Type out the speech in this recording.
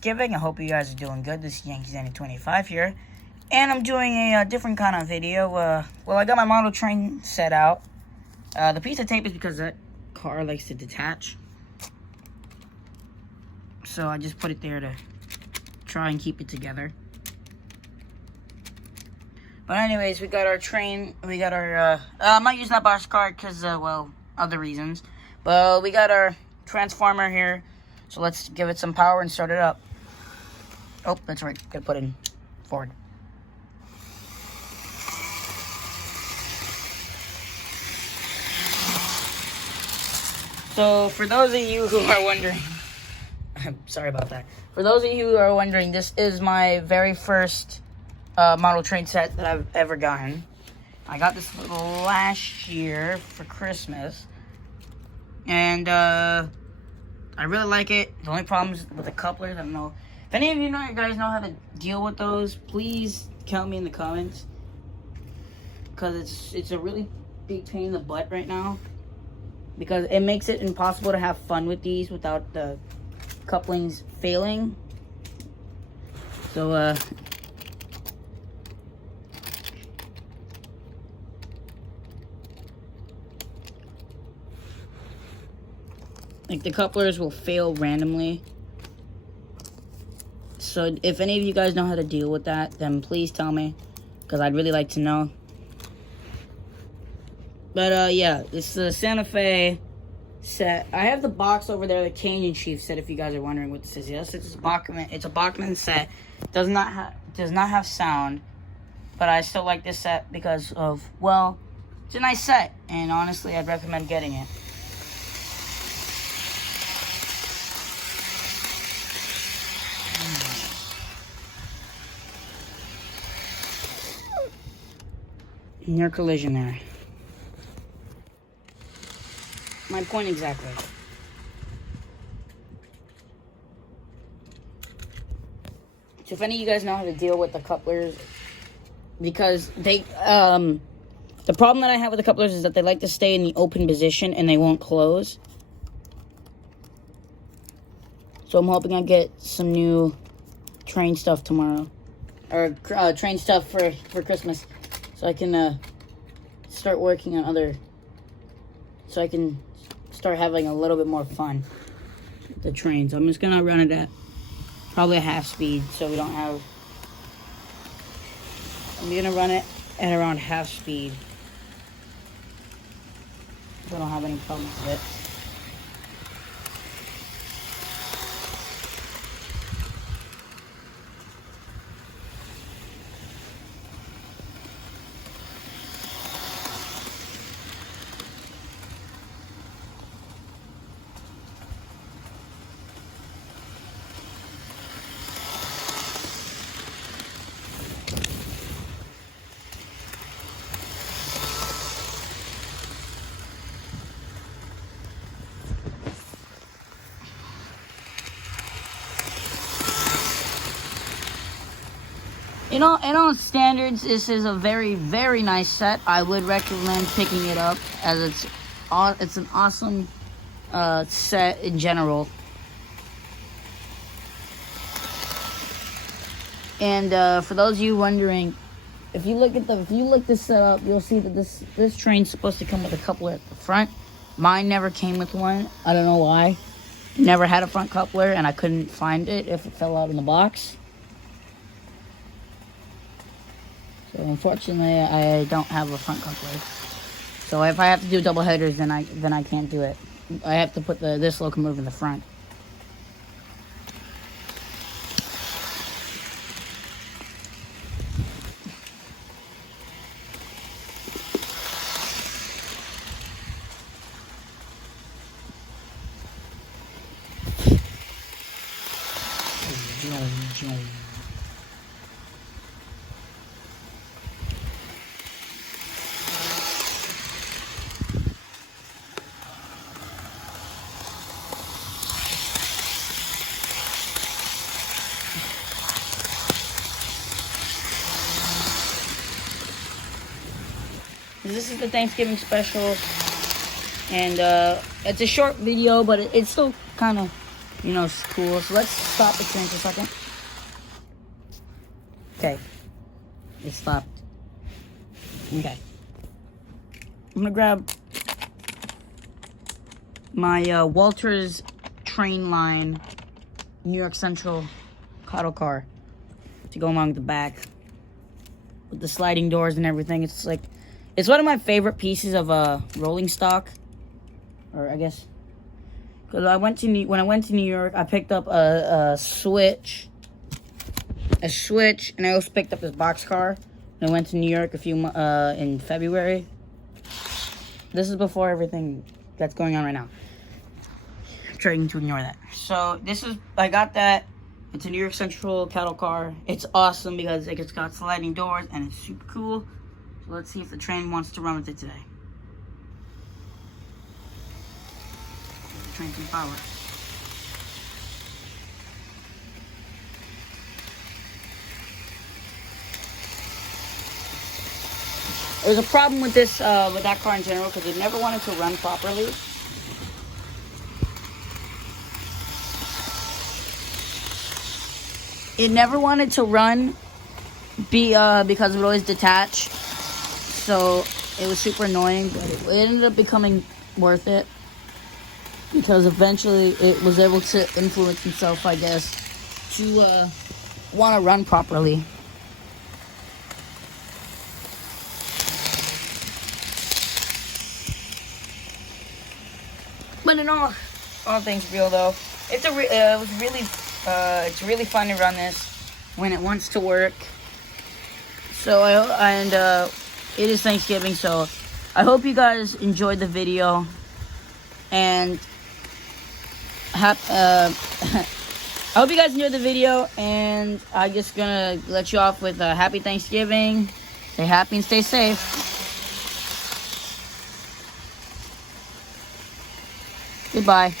Thanksgiving. I hope you guys are doing good. This is Yankees9025 here. And I'm doing a different kind of video. Well, I got my model train set out. The piece of tape is because that car likes to detach. So I just put it there to try and keep it together. But anyways, we got our train. We got our, I'm not using that box card because, well, other reasons. But we got our transformer here. So let's give it some power and start it up. Oh, that's right. Gotta put it forward. So for those of you who are wondering, I'm sorry about that. For those of you who are wondering, this is my very first model train set that I've ever gotten. I got this last year for Christmas. And I really like it. The only problems with the couplers, I don't know. If any of you guys know how to deal with those, please tell me in the comments. Because it's a really big pain in the butt right now. Because it makes it impossible to have fun with these without the couplings failing. So, like the couplers will fail randomly. So if any of you guys know how to deal with that, then please tell me, because I'd really like to know. But yeah, this is a Santa Fe set. I have the box over there, the Canyon Chief set, if you guys are wondering what this is. Yes, it's a Bachmann set. Does not have sound, but I still like this set because of, well, it's a nice set, and honestly I'd recommend getting it. Near collision there. My point exactly. So if any of you guys know how to deal with the couplers, because they, the problem that I have with the couplers is that they like to stay in the open position and they won't close. So I'm hoping I get some new train stuff tomorrow, or train stuff for Christmas. So I can start working on other, so I can start having a little bit more fun with the trains. I'm just going to run it at probably a half speed, so we don't have, I'm going to run it at around half speed, so I don't have any problems with it. In all standards, this is a very, very nice set. I would recommend picking it up, as it's an awesome set in general. And for those of you wondering, if you look this set up, you'll see that this train's supposed to come with a coupler at the front. Mine never came with one. I don't know why. Never had a front coupler, and I couldn't find it if it fell out in the box. So unfortunately, I don't have a front coupler. So if I have to do double headers, then I can't do it. I have to put this locomotive in the front. This is the Thanksgiving special, and it's a short video, but it's still kind of you know, it's cool. So let's stop the train for a second. Okay. It stopped. Okay. I'm gonna grab my Walters train line New York Central cattle car to go along the back with the sliding doors and everything. It's like, it's one of my favorite pieces of rolling stock, or I guess, because when I went to New York, I picked up a switch, and I also picked up this boxcar. And I went to New York in February. This is before everything that's going on right now. I'm trying to ignore that. So I got that. It's a New York Central cattle car. It's awesome because it's got sliding doors and it's super cool. So let's see if the train wants to run with it today. The train can power. There's a problem with this, with that car in general, because it never wanted to run properly. It never wanted to run because it would always detach. So it was super annoying, but it ended up becoming worth it. Because eventually it was able to influence itself, I guess, to want to run properly. But in all things real though, it's really fun to run this when it wants to work. So it is Thanksgiving, so I hope you guys enjoyed the video, and I hope you guys enjoyed the video, and I'm just gonna let you off with a happy Thanksgiving. Stay happy and stay safe. Goodbye.